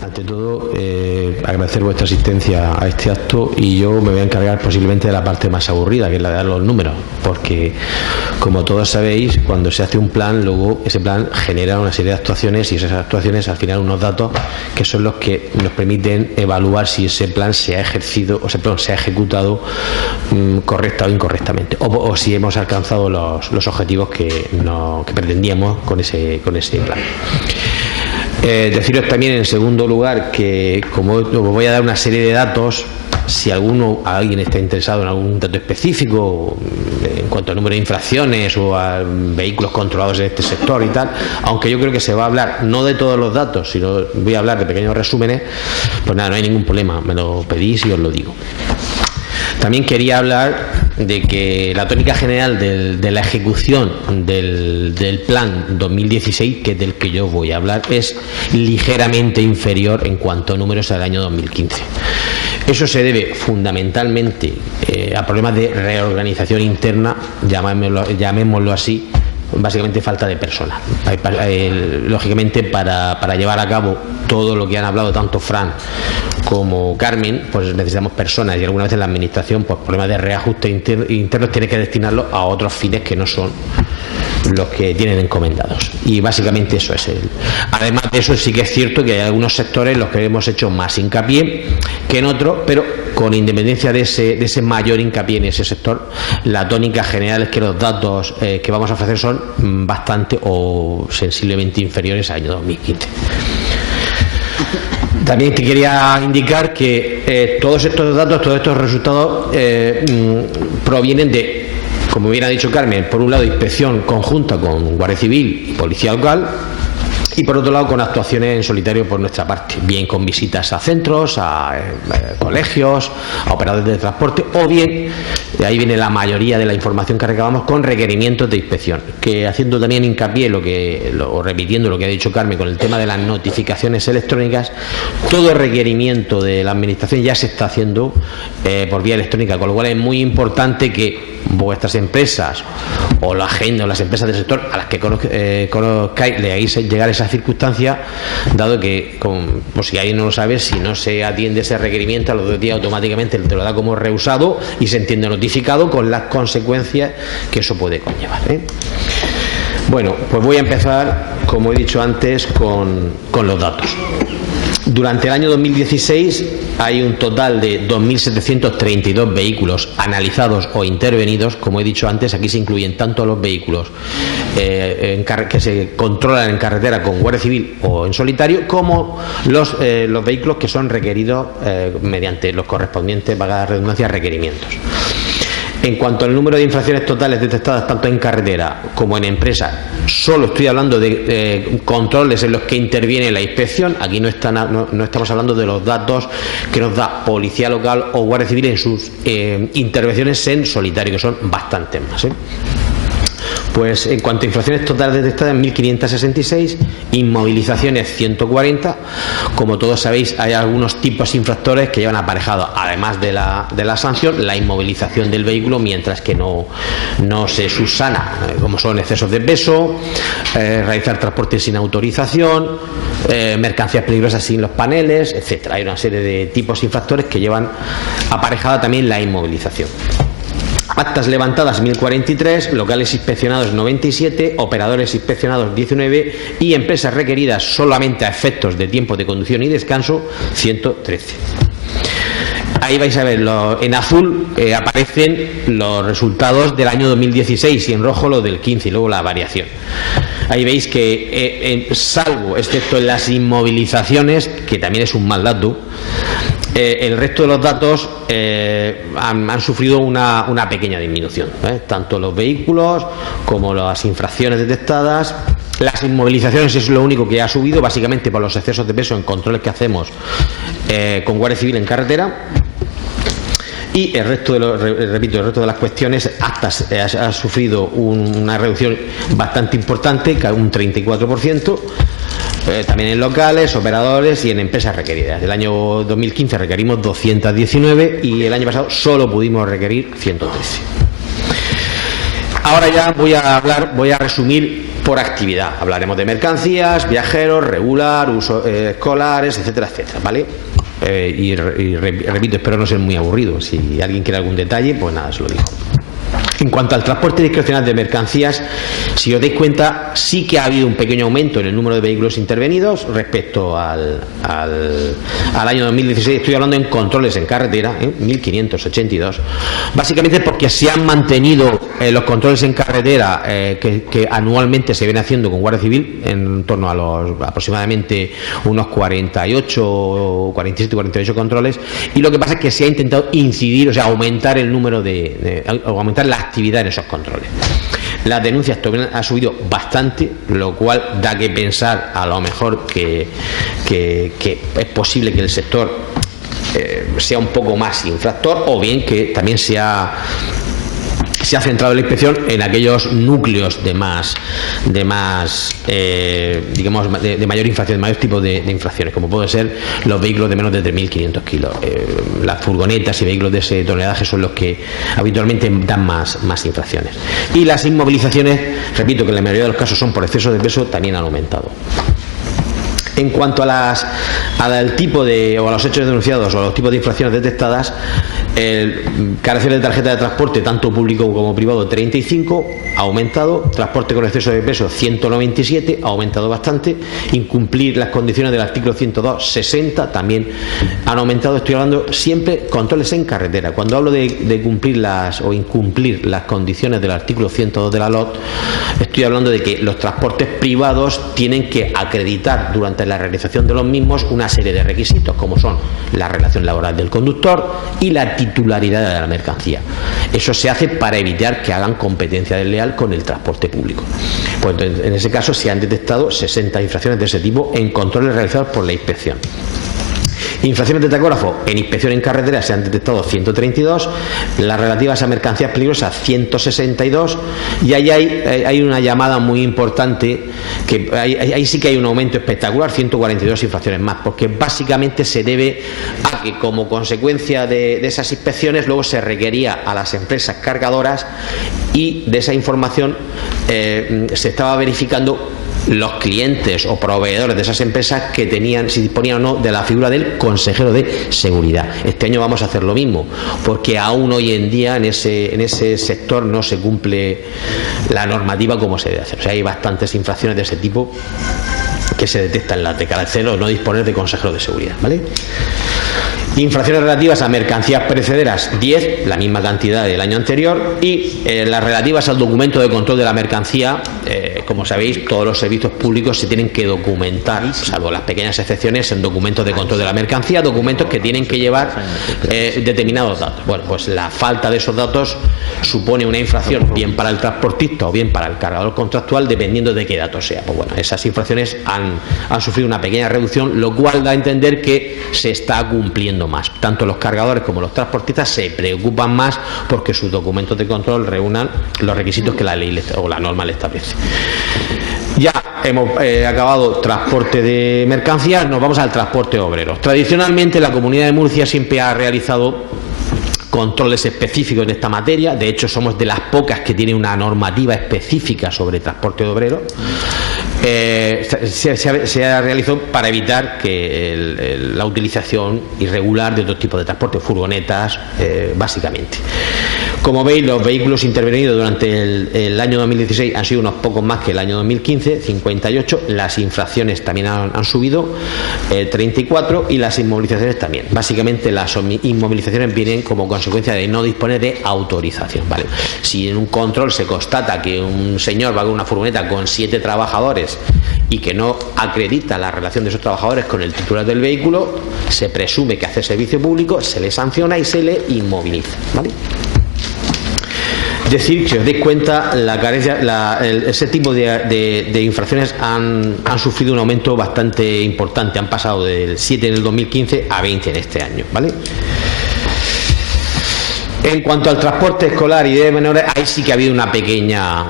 Ante todo, agradecer vuestra asistencia a este acto, y yo me voy a encargar posiblemente de la parte más aburrida, que es la de dar los números, porque como todos sabéis, cuando se hace un plan, luego ese plan genera una serie de actuaciones, y esas actuaciones al final unos datos que son los que nos permiten evaluar si ese plan se ha ejercido, o se ha ejecutado correcta o incorrectamente, o si hemos alcanzado los objetivos que pretendíamos con ese plan. Deciros también, en segundo lugar, que como os voy a dar una serie de datos, si alguien está interesado en algún dato específico en cuanto al número de infracciones o a vehículos controlados en este sector y tal, aunque yo creo que se va a hablar no de todos los datos, sino voy a hablar de pequeños resúmenes, pues nada, no hay ningún problema, me lo pedís y os lo digo. También quería hablar de que la tónica general de la ejecución del plan 2016, que es del que yo voy a hablar, es ligeramente inferior en cuanto a números al año 2015. Eso se debe fundamentalmente a problemas de reorganización interna, llamémoslo así, básicamente falta de personal. Lógicamente, para llevar a cabo todo lo que han hablado tanto Fran como Carmen, pues necesitamos personas, y alguna vez en la administración, pues problemas de reajuste internos tiene que destinarlos a otros fines que no son los que tienen encomendados, y básicamente eso es además de eso, sí que es cierto que hay algunos sectores en los que hemos hecho más hincapié que en otros, pero con independencia de ese mayor hincapié en ese sector, la tónica general es que los datos que vamos a ofrecer son bastante o sensiblemente inferiores al año 2015. También te quería indicar que todos estos datos, todos estos resultados provienen de, como bien ha dicho Carmen, por un lado inspección conjunta con Guardia Civil y Policía Local, y por otro lado con actuaciones en solitario por nuestra parte, bien con visitas a centros, a colegios, a operadores de transporte, o bien, de ahí viene la mayoría de la información que recabamos, con requerimientos de inspección, que haciendo también hincapié o repitiendo lo que ha dicho Carmen con el tema de las notificaciones electrónicas, todo requerimiento de la administración ya se está haciendo por vía electrónica, con lo cual es muy importante que vuestras empresas o la agenda o las empresas del sector a las que conozcáis le hagáis llegar esa circunstancia, dado que, por si alguien no lo sabe, si no se atiende ese requerimiento, a los 2 días automáticamente te lo da como rehusado y se entiende notificado, con las consecuencias que eso puede conllevar, Bueno, pues voy a empezar, como he dicho antes, con los datos. Durante el año 2016 hay un total de 2.732 vehículos analizados o intervenidos. Como he dicho antes, aquí se incluyen tanto los vehículos que se controlan en carretera con Guardia Civil o en solitario, como los vehículos que son requeridos mediante los correspondientes, valga la redundancia, requerimientos. En cuanto al número de infracciones totales detectadas tanto en carretera como en empresa, solo estoy hablando de controles en los que interviene la inspección. Aquí no estamos hablando de los datos que nos da Policía Local o Guardia Civil en sus intervenciones en solitario, que son bastantes más. Pues en cuanto a infracciones totales detectadas, 1.566, inmovilizaciones 140. Como todos sabéis, hay algunos tipos infractores que llevan aparejado, además de la sanción, la inmovilización del vehículo mientras que no se subsana, como son excesos de peso, realizar transporte sin autorización, mercancías peligrosas sin los paneles, etcétera. Hay una serie de tipos infractores que llevan aparejada también la inmovilización. Actas levantadas 1.043, locales inspeccionados 97, operadores inspeccionados 19 y empresas requeridas solamente a efectos de tiempo de conducción y descanso 113. Ahí vais a ver, en azul aparecen los resultados del año 2016 y en rojo lo del 15 y luego la variación. Ahí veis que, salvo, excepto en las inmovilizaciones, que también es un mal dato, el resto de los datos han sufrido una pequeña disminución, tanto los vehículos como las infracciones detectadas. Las inmovilizaciones es lo único que ha subido, básicamente por los excesos de peso en controles que hacemos con Guardia Civil en carretera. Y el resto de las cuestiones, actas, ha sufrido una reducción bastante importante, un 34%. También en locales, operadores y en empresas requeridas. El año 2015 requerimos 219 y el año pasado solo pudimos requerir 113. Ahora ya voy a resumir por actividad. Hablaremos de mercancías, viajeros, regular, usos escolares, etcétera, etcétera, ¿vale? Repito, espero no ser muy aburrido. Si alguien quiere algún detalle, pues nada, se lo digo. En cuanto al transporte discrecional de mercancías, si os dais cuenta, sí que ha habido un pequeño aumento en el número de vehículos intervenidos respecto al año 2016. Estoy hablando en controles en carretera, 1.582. Básicamente porque se han mantenido los controles en carretera que anualmente se viene haciendo con Guardia Civil, en torno a los aproximadamente unos 47, 48 controles. Y lo que pasa es que se ha intentado incidir, o sea, aumentar el número aumentar la actividad en esos controles. Las denuncias también han subido bastante, lo cual da que pensar a lo mejor que es posible que el sector sea un poco más infractor, o bien que también se ha centrado la inspección en aquellos núcleos de mayor infracción, de mayor tipo de infracciones, como pueden ser los vehículos de menos de 3.500 kilos. Las furgonetas y vehículos de ese tonelaje son los que habitualmente dan más infracciones. Y las inmovilizaciones, repito que en la mayoría de los casos son por exceso de peso, también han aumentado. En cuanto al tipo de, o a los hechos denunciados o a los tipos de infracciones detectadas, carecer de tarjeta de transporte, tanto público como privado, 35, ha aumentado. Transporte con exceso de peso, 197, ha aumentado bastante. Incumplir las condiciones del artículo 102, 60, también han aumentado. Estoy hablando siempre controles en carretera. Cuando hablo de cumplir o incumplir las condiciones del artículo 102 de la LOT, estoy hablando de que los transportes privados tienen que acreditar durante la realización de los mismos una serie de requisitos, como son la relación laboral del conductor y la titularidad de la mercancía. Eso se hace para evitar que hagan competencia desleal con el transporte público. Pues en ese caso se han detectado 60 infracciones de ese tipo en controles realizados por la inspección. Infracciones de tacógrafo en inspección en carretera se han detectado 132, las relativas a mercancías peligrosas 162, y ahí hay una llamada muy importante, que ahí sí que hay un aumento espectacular, 142 infracciones más, porque básicamente se debe a que como consecuencia de esas inspecciones luego se requería a las empresas cargadoras, y de esa información se estaba verificando los clientes o proveedores de esas empresas que tenían, si disponían o no de la figura del consejero de seguridad. Este año vamos a hacer lo mismo, porque aún hoy en día en ese sector no se cumple la normativa como se debe hacer. O sea, hay bastantes infracciones de ese tipo que se detectan, las de carácter o no disponer de consejero de seguridad, ¿vale? Infracciones relativas a mercancías perecederas, 10, la misma cantidad del año anterior, y las relativas al documento de control de la mercancía, como sabéis, todos los servicios públicos se tienen que documentar, salvo las pequeñas excepciones, en documentos de control de la mercancía, documentos que tienen que llevar determinados datos. Bueno, pues la falta de esos datos supone una infracción, bien para el transportista o bien para el cargador contractual, dependiendo de qué datos sea. Pues bueno, esas infracciones han sufrido una pequeña reducción, lo cual da a entender que se está cumpliendo más. Tanto los cargadores como los transportistas se preocupan más porque sus documentos de control reúnan los requisitos que la ley o la norma le establece. Ya hemos acabado transporte de mercancías, nos vamos al transporte de obreros. Tradicionalmente la Comunidad de Murcia siempre ha realizado controles específicos en esta materia. De hecho, somos de las pocas que tienen una normativa específica sobre transporte de obreros. Se ha realizado para evitar que la utilización irregular de otros tipos de transporte, furgonetas, básicamente. Como veis, los vehículos intervenidos durante el año 2016 han sido unos pocos más que el año 2015, 58. Las infracciones también han subido, 34, y las inmovilizaciones también. Básicamente las inmovilizaciones vienen como consecuencia de no disponer de autorización, ¿vale? Si en un control se constata que un señor va con una furgoneta con 7 trabajadores y que no acredita la relación de esos trabajadores con el titular del vehículo, se presume que hace servicio público, se le sanciona y se le inmoviliza, ¿vale? Decir que, si os dais cuenta, ese tipo de infracciones han sufrido un aumento bastante importante. Han pasado del 7 en el 2015 a 20 en este año, ¿vale? En cuanto al transporte escolar y de menores, ahí sí que ha habido una pequeña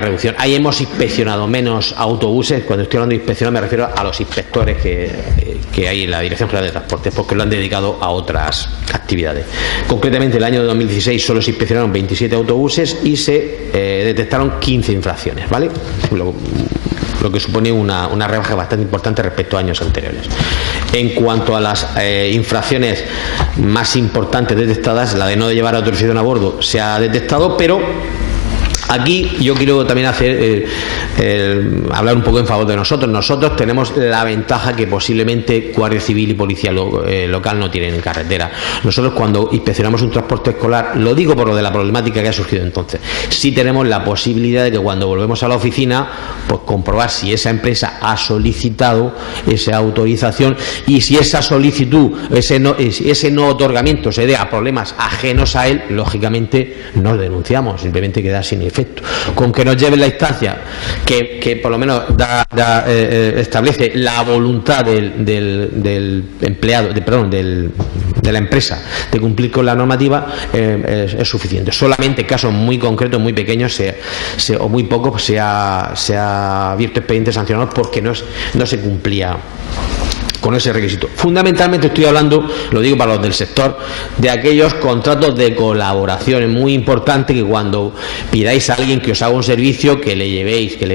reducción. Ahí hemos inspeccionado menos autobuses. Cuando estoy hablando de inspección me refiero a los inspectores que hay en la Dirección General de Transportes, porque lo han dedicado a otras actividades. Concretamente, el año de 2016 solo se inspeccionaron 27 autobuses y se detectaron 15 infracciones, ¿vale? Lo que supone una rebaja bastante importante respecto a años anteriores. En cuanto a las infracciones más importantes detectadas, la de no llevar autorización a bordo se ha detectado, pero aquí yo quiero también hablar un poco en favor de nosotros. Nosotros tenemos la ventaja que posiblemente Guardia Civil y Policía Local no tienen en carretera. Nosotros, cuando inspeccionamos un transporte escolar, lo digo por lo de la problemática que ha surgido entonces, sí tenemos la posibilidad de que cuando volvemos a la oficina, pues comprobar si esa empresa ha solicitado esa autorización, y si esa solicitud, ese no otorgamiento se dé a problemas ajenos a él, lógicamente no lo denunciamos, simplemente queda sin efecto. Con que nos lleven la instancia que por lo menos establece la voluntad del empleado, de la empresa, de cumplir con la normativa, es suficiente. Solamente en casos muy concretos, muy pequeños o muy pocos, se ha abierto expedientes sancionados porque no se cumplía con ese requisito. Fundamentalmente estoy hablando, lo digo para los del sector, de aquellos contratos de colaboración. Es muy importante que cuando pidáis a alguien que os haga un servicio, que le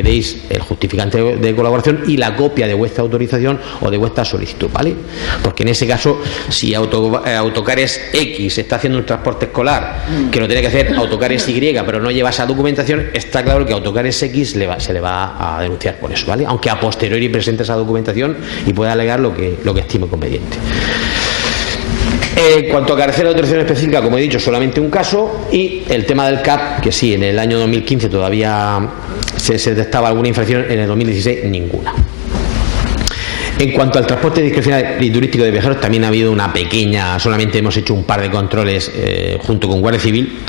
deis el justificante de colaboración y la copia de vuestra autorización o de vuestra solicitud, ¿vale? Porque en ese caso, si Autocares X está haciendo un transporte escolar que lo tiene que hacer Autocares Y, pero no lleva esa documentación, está claro que Autocares X se le va a denunciar por eso, ¿vale? Aunque a posteriori presente esa documentación y pueda alegar lo que estime conveniente. En cuanto a carecer de autorización específica, como he dicho, solamente un caso. Y el tema del CAP, que sí, en el año 2015 todavía se detectaba alguna infracción, en el 2016 ninguna. En cuanto al transporte discrecional y turístico de viajeros, también ha habido una pequeña, solamente hemos hecho un par de controles junto con Guardia Civil,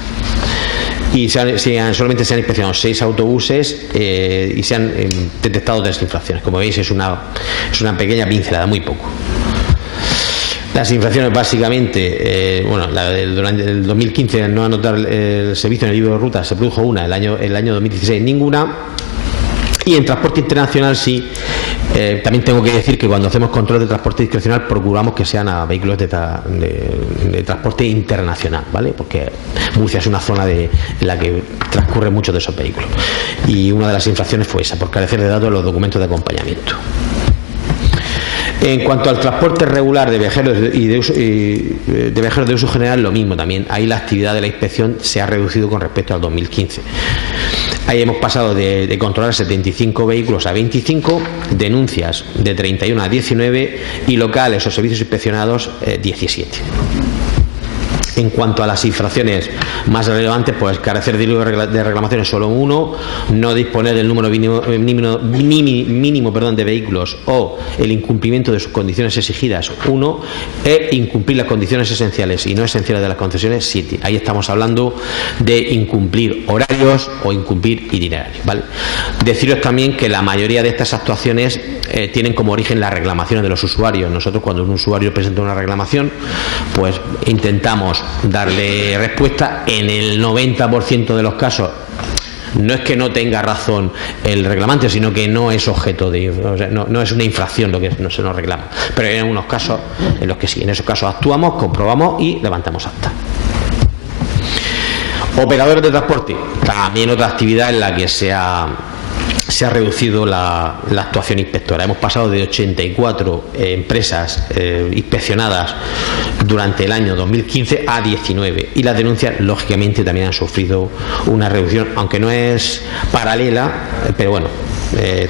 y solamente se han inspeccionado 6 autobuses y se han detectado 3 infracciones. Como veis, es una pequeña pincelada, muy poco. Las infracciones, básicamente, durante el 2015, no anotar el servicio en el libro de ruta, se produjo una. El año 2016 ninguna. Y en transporte internacional sí. También tengo que decir que cuando hacemos control de transporte discrecional procuramos que sean a vehículos de transporte internacional, ¿vale? Porque Murcia es una zona en la que transcurren muchos de esos vehículos. Y una de las infracciones fue esa, por carecer de datos en los documentos de acompañamiento. En cuanto al transporte regular de viajeros de viajeros de uso general, lo mismo también. Ahí la actividad de la inspección se ha reducido con respecto al 2015. Ahí hemos pasado de controlar 75 vehículos a 25, denuncias de 31 a 19 y locales o servicios inspeccionados 17. En cuanto a las infracciones más relevantes, pues carecer de reclamaciones solo uno, no disponer del número mínimo de vehículos o el incumplimiento de sus condiciones exigidas 1, e incumplir las condiciones esenciales y no esenciales de las concesiones 7. Ahí estamos hablando de incumplir horarios o incumplir itinerarios, ¿vale? Deciros también que la mayoría de estas actuaciones tienen como origen las reclamaciones de los usuarios. Nosotros, cuando un usuario presenta una reclamación, pues intentamos darle respuesta. En el 90% de los casos no es que no tenga razón el reclamante, sino que no es objeto no es una infracción lo que no se nos reclama, pero hay algunos casos en los que sí. En esos casos actuamos, comprobamos y levantamos acta. Operadores de transporte, también otra actividad en la que se ha reducido la actuación inspectora. Hemos pasado de 84 empresas inspeccionadas durante el año 2015 a 19, y las denuncias lógicamente también han sufrido una reducción, aunque no es paralela, pero bueno,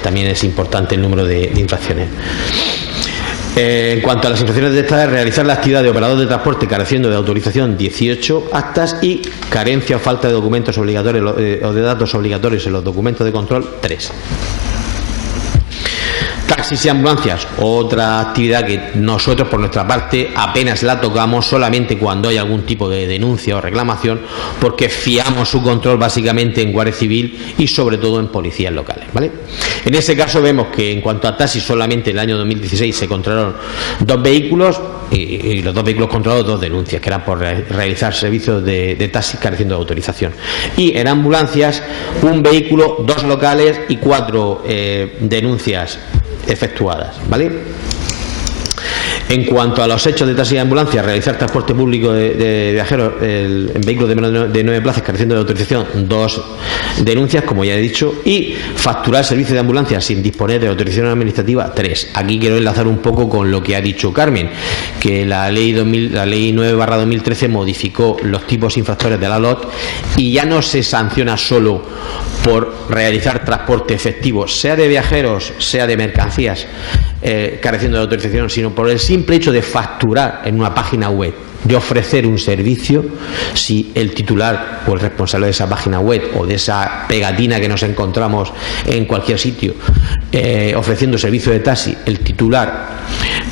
también es importante el número de infracciones. En cuanto a las infracciones detectadas, realizar la actividad de operador de transporte careciendo de autorización 18 actas, y carencia o falta de documentos obligatorios o de datos obligatorios en los documentos de control 3. Taxis y ambulancias, otra actividad que nosotros por nuestra parte apenas la tocamos, solamente cuando hay algún tipo de denuncia o reclamación, porque fiamos su control básicamente en Guardia Civil y sobre todo en policías locales, ¿vale? En ese caso vemos que en cuanto a taxis, solamente en el año 2016 se controlaron 2 vehículos y los 2 vehículos controlados, 2 denuncias, que eran por realizar servicios de taxis careciendo de autorización. Y en ambulancias, 1 vehículo, 2 locales y 4 denuncias efectuadas, ¿vale? En cuanto a los hechos de taxi y ambulancia, realizar transporte público de viajeros en vehículos de menos de 9 plazas careciendo de autorización, 2 denuncias, como ya he dicho, y facturar servicios de ambulancia sin disponer de autorización administrativa, 3. Aquí quiero enlazar un poco con lo que ha dicho Carmen, que la ley 9/2013 modificó los tipos infractores de la LOT y ya no se sanciona solo por realizar transporte efectivo, sea de viajeros, sea de mercancías, careciendo de autorización, sino por el simple hecho de facturar en una página web, de ofrecer un servicio. Si el titular o el responsable de esa página web o de esa pegatina que nos encontramos en cualquier sitio ofreciendo servicio de taxi, el titular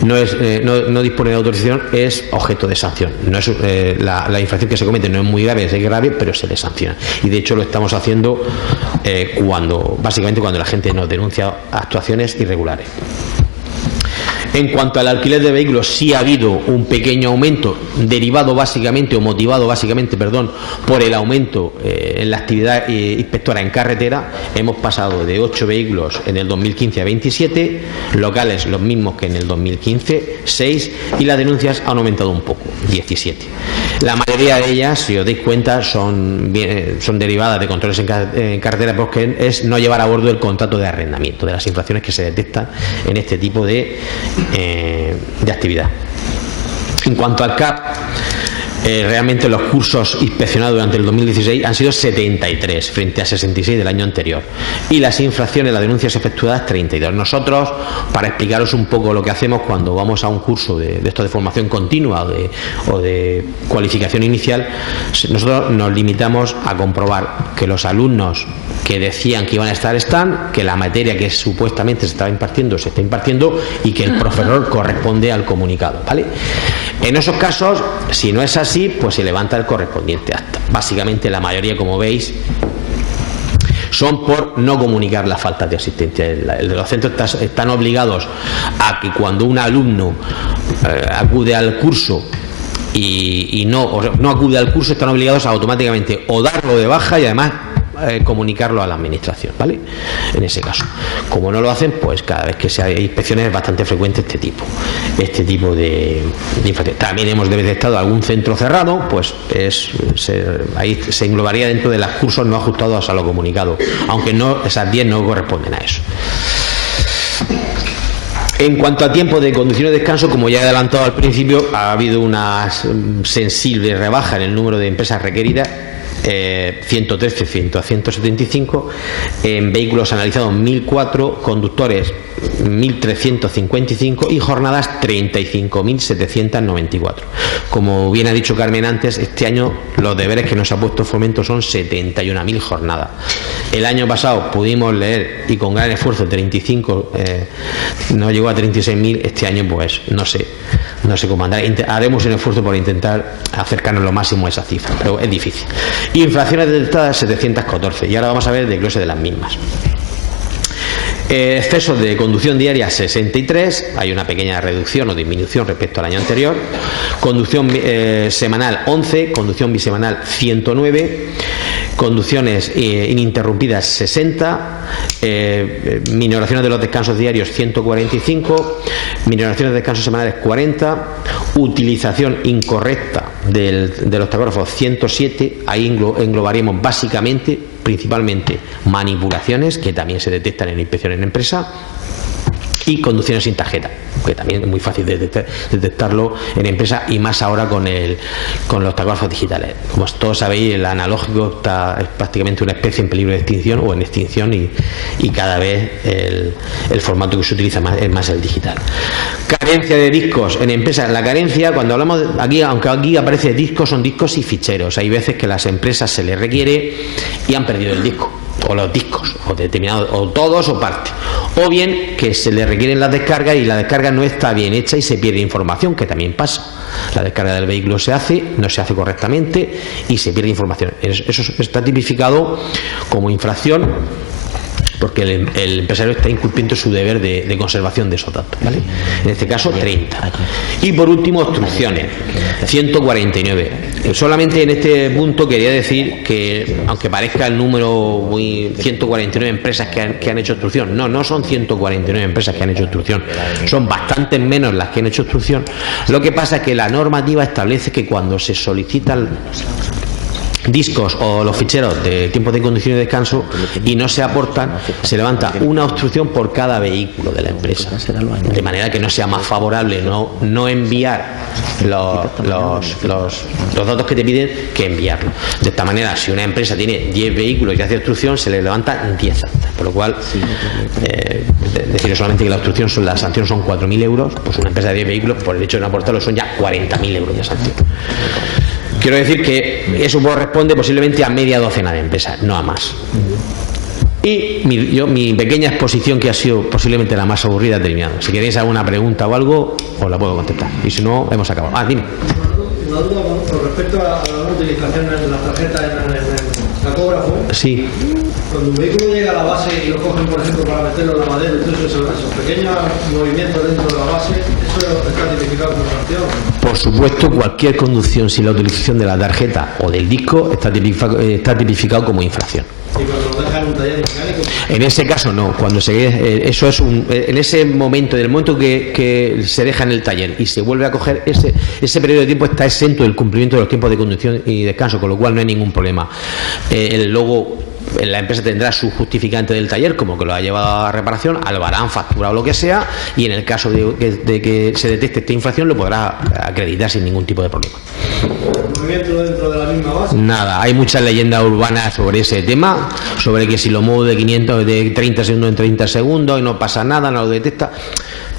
no dispone de autorización, es objeto de sanción. No es, la infracción que se comete no es muy grave, es grave, pero se le sanciona. Y de hecho lo estamos haciendo básicamente cuando la gente nos denuncia actuaciones irregulares. En cuanto al alquiler de vehículos, sí ha habido un pequeño aumento motivado básicamente por el aumento en la actividad inspectora en carretera. Hemos pasado de 8 vehículos en el 2015 a 27, locales los mismos que en el 2015, 6, y las denuncias han aumentado un poco, 17. La mayoría de ellas, si os dais cuenta, son derivadas de controles en carretera, porque es no llevar a bordo el contrato de arrendamiento, de las infracciones que se detectan en este tipo de actividad. En cuanto al CAP, realmente los cursos inspeccionados durante el 2016 han sido 73 frente a 66 del año anterior, y las infracciones, las denuncias efectuadas, 32. Nosotros, para explicaros un poco lo que hacemos cuando vamos a un curso de esto de formación continua o de cualificación inicial, nosotros nos limitamos a comprobar que los alumnos que decían que iban a estar están, que la materia que supuestamente se estaba impartiendo se está impartiendo y que el profesor corresponde al comunicado, ¿vale? En esos casos, si no es así, pues se levanta el correspondiente acta. Básicamente la mayoría, como veis, son por no comunicar la falta de asistencia. Los centros están obligados a que cuando un alumno acude al curso y no acude al curso, están obligados a automáticamente o darlo de baja y además comunicarlo a la administración, ¿vale? En ese caso, como no lo hacen, pues cada vez que se hay inspecciones es bastante frecuente este tipo de infracciones. También hemos detectado algún centro cerrado, pues ahí se englobaría dentro de los cursos no ajustados a lo comunicado, aunque esas 10 no corresponden a eso. En cuanto a tiempo de conducción y descanso, como ya he adelantado al principio, ha habido una sensible rebaja en el número de empresas requeridas, 113 a 175, en vehículos analizados 1004, conductores 1355 y jornadas 35.794. Como bien ha dicho Carmen antes, este año los deberes que nos ha puesto Fomento son 71.000 jornadas. El año pasado pudimos leer, y con gran esfuerzo, 35, no llegó a 36.000. Este año pues no sé cómo andar. Haremos un esfuerzo por intentar acercarnos lo máximo a esa cifra, pero es difícil. Infracciones detectadas 714, y ahora vamos a ver el desglose de las mismas. Excesos de conducción diaria 63, hay una pequeña reducción o disminución respecto al año anterior. Conducción semanal 11, conducción bisemanal 109, conducciones ininterrumpidas 60, minoraciones de los descansos diarios 145, minoraciones de descansos semanales 40, utilización incorrecta de los tacógrafos 107, ahí englobaríamos principalmente manipulaciones, que también se detectan en inspección en empresa, y conducciones sin tarjeta, que también es muy fácil de detectarlo en empresa, y más ahora con los tacógrafos digitales. Como todos sabéis, el analógico es prácticamente una especie en peligro de extinción o en extinción, y cada vez el formato que se utiliza es más el digital. Carencia de discos en empresas. La carencia, cuando hablamos aquí, aunque aquí aparece discos, son discos y ficheros. Hay veces que a las empresas se les requiere y han perdido el disco. o los discos, o determinados, o todos o parte, o bien que se le requieren las descargas y la descarga no está bien hecha y se pierde información, que también pasa. La descarga del vehículo no se hace correctamente y se pierde información. Eso está tipificado como infracción, porque el empresario está incumpliendo su deber de conservación de esos datos, ¿vale? En este caso 30. Y por último, obstrucciones, 149. Solamente en este punto quería decir que, aunque parezca el número muy 149 empresas que han hecho obstrucción, no son 149 empresas que han hecho obstrucción, son bastantes menos las que han hecho obstrucción. Lo que pasa es que la normativa establece que cuando se solicitan discos o los ficheros de tiempos de conducción y descanso y no se aportan, se levanta una obstrucción por cada vehículo de la empresa, de manera que no sea más favorable no enviar los datos que te piden que enviarlo. De esta manera, si una empresa tiene 10 vehículos y hace obstrucción, se le levantan 10 actas, por lo cual decir solamente que la obstrucción la sanción son 4.000 euros, pues una empresa de 10 vehículos por el hecho de no aportarlo son ya 40.000 euros de sanción. Quiero decir que eso corresponde posiblemente a media docena de empresas, no a más. Y mi pequeña exposición, que ha sido posiblemente la más aburrida, ha terminado. Si queréis alguna pregunta o algo, os la puedo contestar. Y si no, hemos acabado. Dime. Una duda con respecto a la utilización de la tarjeta en el tacógrafo. Sí. Cuando un vehículo llega a la base y lo cogen, por ejemplo, para meterlo en la madera, entonces esos pequeños movimientos dentro de la base, ¿eso está tipificado como sanción? Por supuesto, cualquier conducción sin la utilización de la tarjeta o del disco está tipificado como infracción. ¿Y cuando lo dejan en un taller mecánico? En ese caso no, cuando eso es en ese momento, en el momento que se deja en el taller y se vuelve a coger, ese periodo de tiempo está exento del cumplimiento de los tiempos de conducción y descanso, con lo cual no hay ningún problema. Luego la empresa tendrá su justificante del taller, como que lo ha llevado a reparación, albarán, factura o lo que sea, y en el caso de que se detecte esta infracción lo podrá acreditar sin ningún tipo de problema. ¿Movimiento dentro de la misma base? Nada, hay muchas leyendas urbanas sobre ese tema, sobre que si lo muevo de 30 segundos en 30 segundos y no pasa nada, no lo detecta,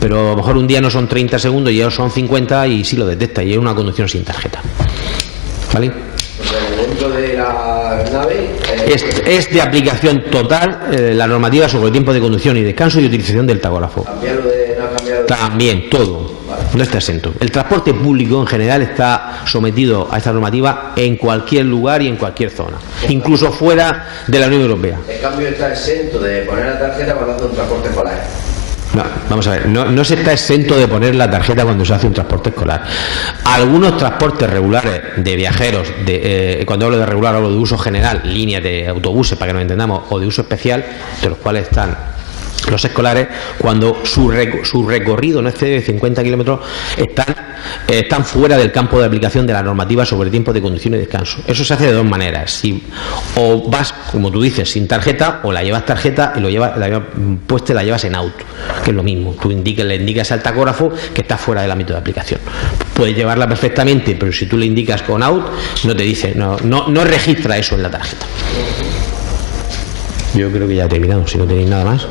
pero a lo mejor un día no son 30 segundos y ya son 50 y sí lo detecta, y es una conducción sin tarjeta. ¿Vale? Dentro de la nave es de aplicación total la normativa sobre el tiempo de conducción y descanso y utilización del tacógrafo. También, todo. No está exento. El transporte público en general está sometido a esta normativa en cualquier lugar y en cualquier zona, incluso fuera de la Unión Europea. El cambio está exento de poner la tarjeta cuando hace un transporte escolar. No, vamos a ver, no se está exento de poner la tarjeta cuando se hace un transporte escolar. Algunos transportes regulares de viajeros, cuando hablo de regular hablo de uso general, líneas de autobuses para que nos entendamos, o de uso especial, de los cuales están los escolares, cuando su recorrido no excede de 50 kilómetros, están fuera del campo de aplicación de la normativa sobre tiempo de conducción y descanso. Eso se hace de dos maneras: o vas, como tú dices, sin tarjeta, o la llevas tarjeta y la llevas puesta y la llevas en auto, que es lo mismo. Tú le indicas al tacógrafo que está fuera del ámbito de aplicación. Puedes llevarla perfectamente, pero si tú le indicas con out, no te dice, no registra eso en la tarjeta. Yo creo que ya he terminado, si no tenéis nada más.